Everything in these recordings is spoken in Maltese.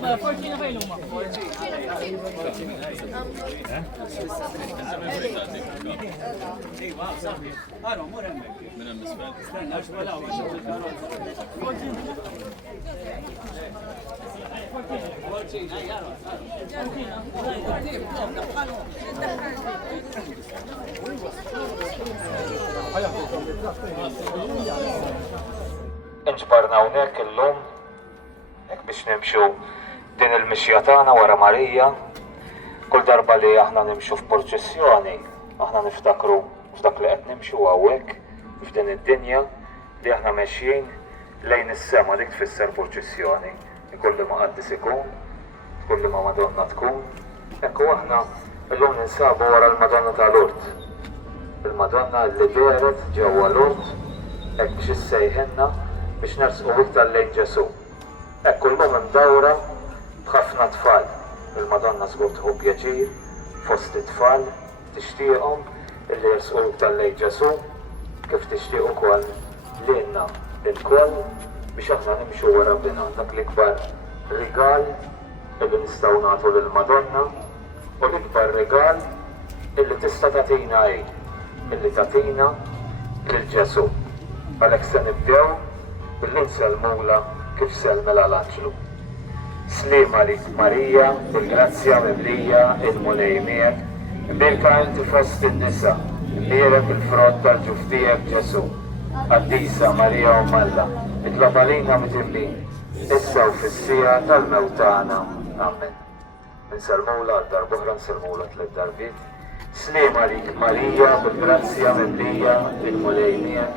Ma fortuna fai Roma. Inġbarna hawnhekk illum hekk biex nimxu din il-mixja tagħna wara Marija. Kull darba li aħna nimxu f'proċessjoni, aħna niftakru f'dak li qed nimxu hawnhekk f'din id-dinja li aħna mexjin lejn is-sema dik tfisser proċessjoni. Kulli ma qaddis ikun, kulli ma Madonna tkun. Ekku aħna illum ninsabu wara l-Madonna tal-Urt. Il-Madonna li deret ġewwa l-Urt hekk biex issejħilna biex nersqu iktar lejn Ġesu. Ekku l-lum imdawra b'ħafna tfal. Il-Madonna żgur tħu pjaċir fost it-tfal tixtieqhom illi jersqu iktar lejn Ġesu kif tixtieq ukoll lilna il-koll biex aħna nimxu wara bina dak l-ikbar rigal illi nistgħu nagħtu lill-Madonna u l-ikbar rigal illi tista' tagħtina hi, illi tagħtina lil Ġesu. Għalhekk se nibdew billi nsellmula kif selmela l-Anġlu. Sliem għalik Marija, bil-grazzja mimlija il-mulejmiek, birka inti fost in-nisa, nierek il-frott tal-ġuf tiegħek Ġesu. Qaddisa Marija u Malla, itlob għalina mitimlin, issa u fis-sija tal-mewtana. Amen. Nselmula għad-darbohra nselmula 3 darbiet. Sliem għalik Marija, bil-grazzja mimlija il-mulejmiek,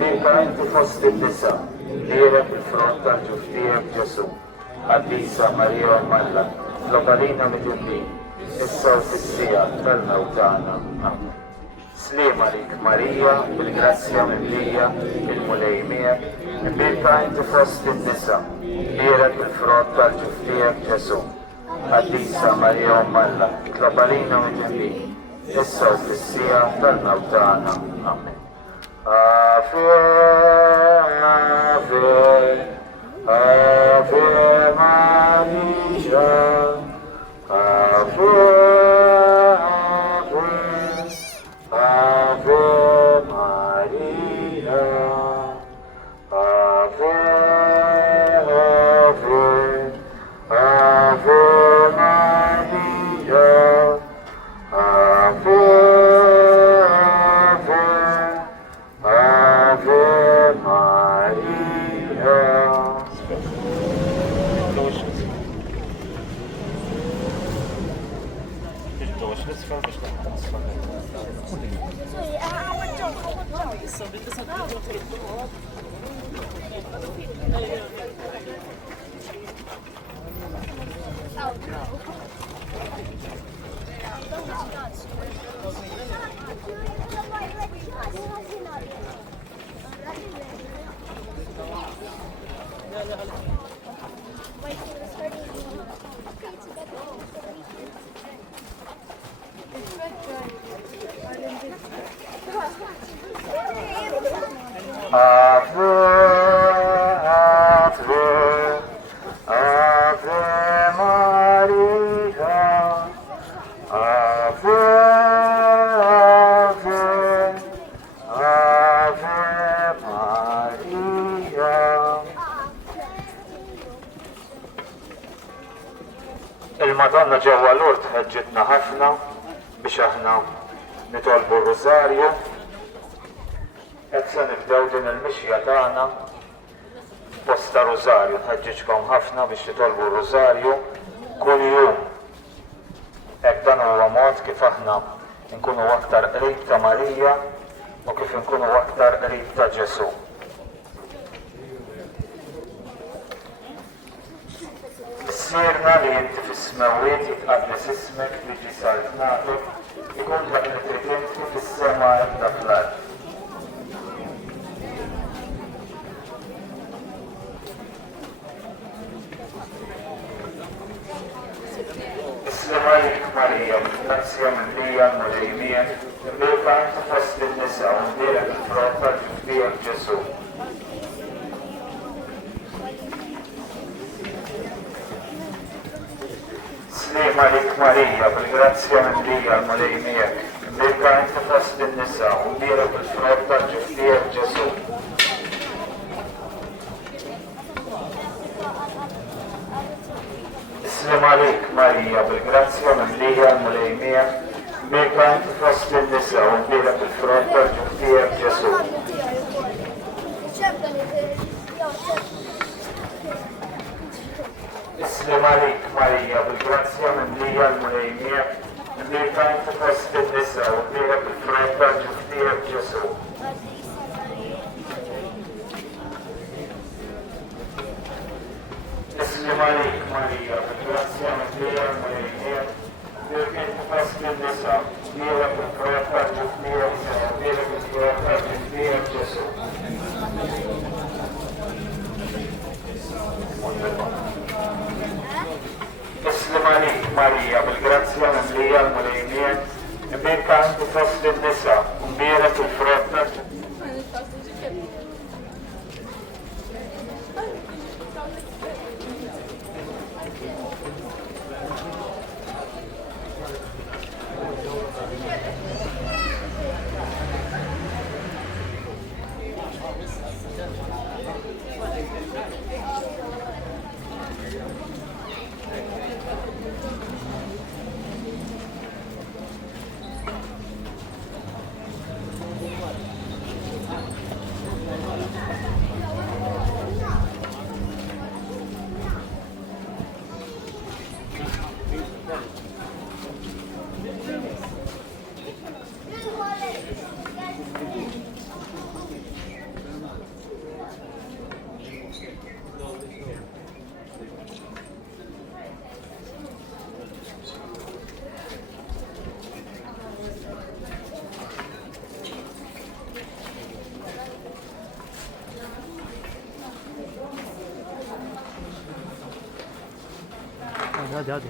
birka inti fost in-nisa, nierek il-frott tal-ġuf tiegħek Ġesu. Qaddisa Marija u Malla, itlob għalina mitimlin, issa u fis-sija tal-mewtana. Amen. Sliem għalik Marija, bil-grazzja mimlija il-mulejmiek, birka inti fost in-nisa, nierek il-frott tal-ġuf tiegħek Ġesu. Qaddisa Marija u Malla, itlob għalina mitimlin, issa u fis-sija tal-mewtana. Amen. Ave, Ave, Ave Maria, Ave, Ave, Ave Maria, Ave, Ave, Ave Maria, Ave, Ave, Ave Maria. Ave, Ave, Ave Maria, Ave, Ave, Ave Maria. Il-Madonna ġewwa l-Urt ħeġġitna ħafna biex aħna nitolbu r-Rożarju. Qed se nibdew din il-mixja tagħna posta Rożarju. Nħeġġiġkom ħafna biex titolbu r-Rożarju kull jum. Hekk dan huwa mod kif aħna nkunu aktar qrib ta' Marija u kif nkunu aktar qrib ta' Ġesu. Issirna li inti fis-smawiet jitqaddes ismek tiġi saltnatek ikun dak li trid inti fis-sema dak l-ard. Sliem għalik Marija, bil-grazzja mimlija l-mulejmiek, birka inti fost in-nisa u nierek il-frott tal-ġuf tiegħek Ġesu. Slima lik Marija, bil-grazzja mimlija l-mulej miegħek, imbirka inti fost in-nisa u mbira bil-frott tal-ġuf tiegħek Ġesu. Slima lik Marija, bil-grazzja mimlija l-mulej miegħek, imbirka inti fost in-nisa u mbira bil-frott tal-ġuf tiegħek Ġesu. Slima lik Marija, bil-grazzja mimlija l-mulej miegħek, imbirka inti fost in-nisa u mbira bil-frott tal-ġuf tiegħek Ġesu. Slima lik Marija, bil-grazzja mimlija l-mulej miegħek, imbirka inti fost in-nisa u mbira bil-frott tal-ġuf tiegħek Ġesu. Slima lik Marija, bil-grazzja mimlija l-mulej miegħek, imbirka inti fost in-nisa u mbira bil-frott tal-ġuf. hadi.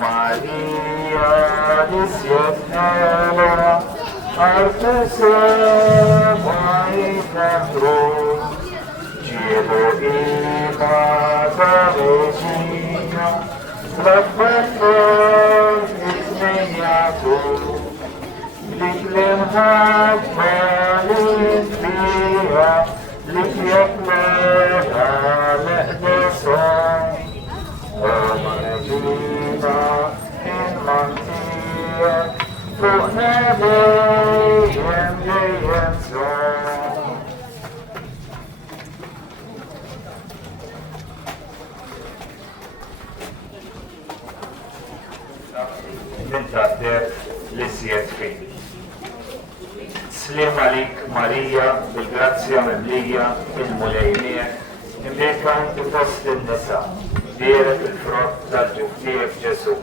Maria, disciplina, artese mai pentru, cielo imata regina, la perfect ismeniatu, litlem hat malintia, litlem mera le'neson, Regina in Mantia, fuq nebejjem dejjem son. Nintaqder li siet fin. Slim għalik Marija, bil-grazzja mimlija, il-mulejniek, imbirka inti fost in-nisa, dierek il-frott tal-ġuf tiegħek Ġesu.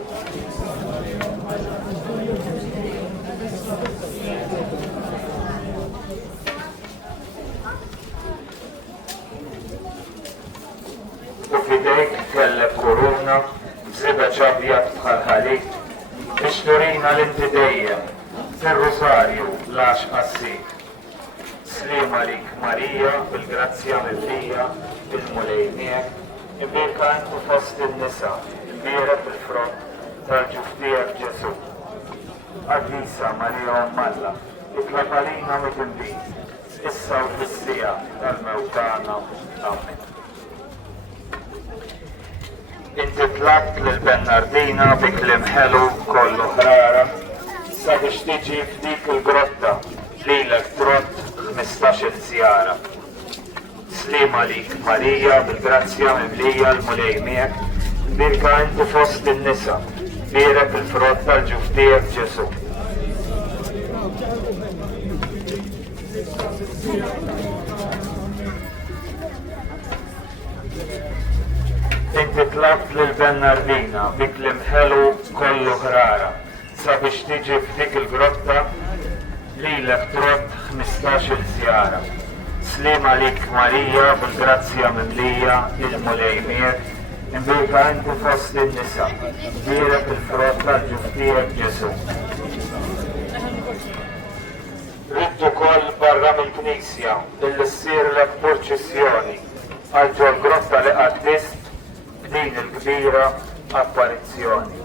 U fidejk kellek koruna, b'żibeġ abjad bħal ħalik, biex turina l-inti dejjem, fir-Rosarju l-għax qassik. Slim għalik Marija, bil-grazzja mimlija, il-mulejniek, imbirka inti fost in-nisa, imbirek il-frott tal-ġuf tiegħek Ġesu. Għadlisa Marija Ommalla, itlaq għalina mit-inbit, issa u fis-sija tal-mewtana. Amen. Inti tlaqt lill-Bernardina bi kliem ħelu kollu ħrara, sabiex tiġi f'dik il-grotta lilek trott 15-il żjara. Slim għalik Marija, bil-grazzja mimlija l-mulej miegħek, imbirka inti fost in-nisa, imbirek il-frott tal-ġuf tiegħek Ġesu. Inti tlabt lil-Bernardina bi kliem ħelu kollu ħrara sabiex tiġi f'dik il-grotta lilek trott 15-il żjara. Slima lik Marija bil-grazzja mimlija il-mulejmiek imbirka inti fost in-nisa, direk il-frott tal-ġuftijek Ġesu. Riddu koll barra mill-Knisja billi ssirlek purċissjoni għal ġol grotta li qaddist b'din il-kbira apparizzjoni.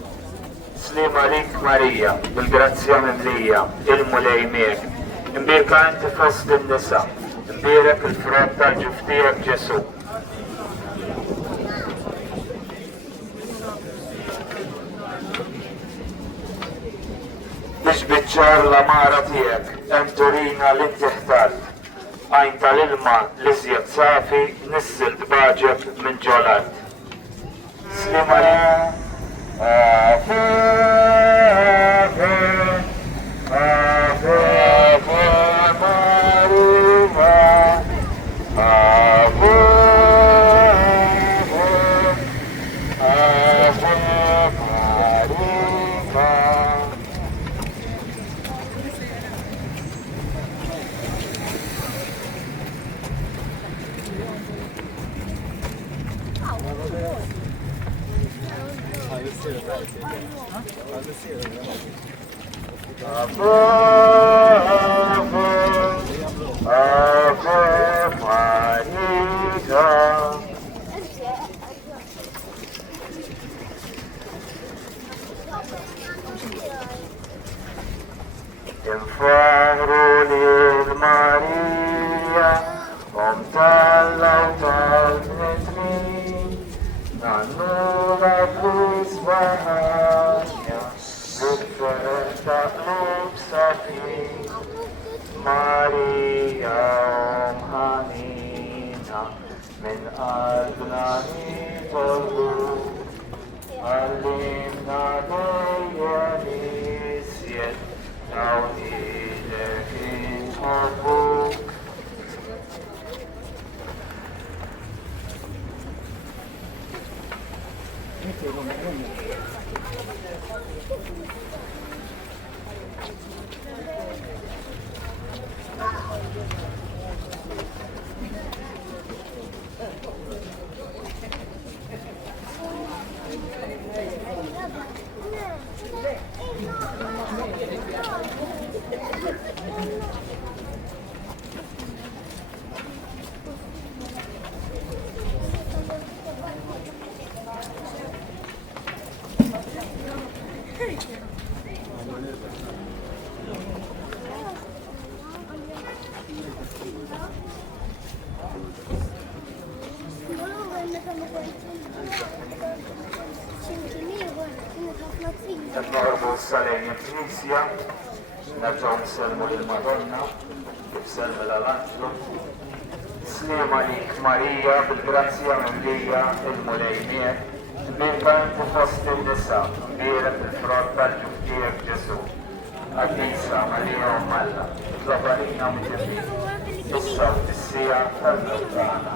Slima lik Marija bil-grazzja mimlija il-mulejmiek imbirka inti fost in-nisa, imbirek il-frott tal-ġuftijek Ġesu. Biex biċċar l-amara tiegħek hemm turina li inti ħtart. Għajn tal-ilma li żjed safi nissil dbaġek minn ġol-art. Slima Ave, Ave, Ave Maria, Ave, Ave, Ave Maria. Ave, Ave Maria. Infahru lil Marija, tal-law tal-bnedmin, nannuha bl-isbaħanja, bil-ferta qlub safin, Marija ħanina, min qalbna nitolbu, għallimna dejjem iżjed, dawn ilek inħobbuk. Nqorbu s-salejn il-Knisja, nerġgħu nselmu lill-Madonna, kif selmi l-Anġlu. Slima lik Marija bil-grazzja mimlija il-mulejmiek, imbirka inti fost in-nisa, imbirek il-frott tal-ġuftijek Ġesu. Għaddisa Marija Ummalla, tlaba lina mutibin, issa fis-sija tal-mewt tagħna.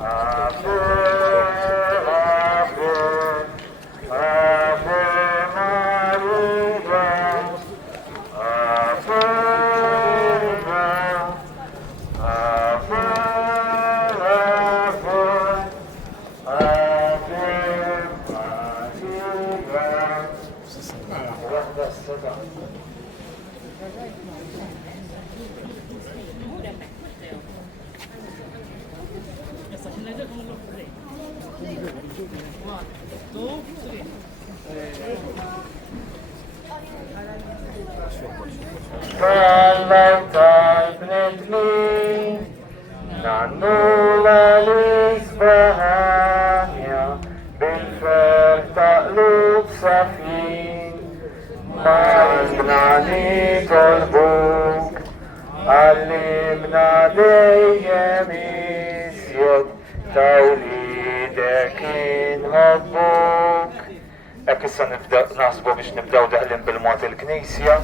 Ave, Ave, Ave Maria, Ave, Ave, Ave, Ave Maria. واحدة السبع. Talaitai pnetmi, nannula l'isbahania, بالفعل تقلب سفين معلمناني قلبك علمنا ديم يسيد توليدك نهبك. هكا issa naħsbu biex nibdew daħlin bil-mod il-Knisja.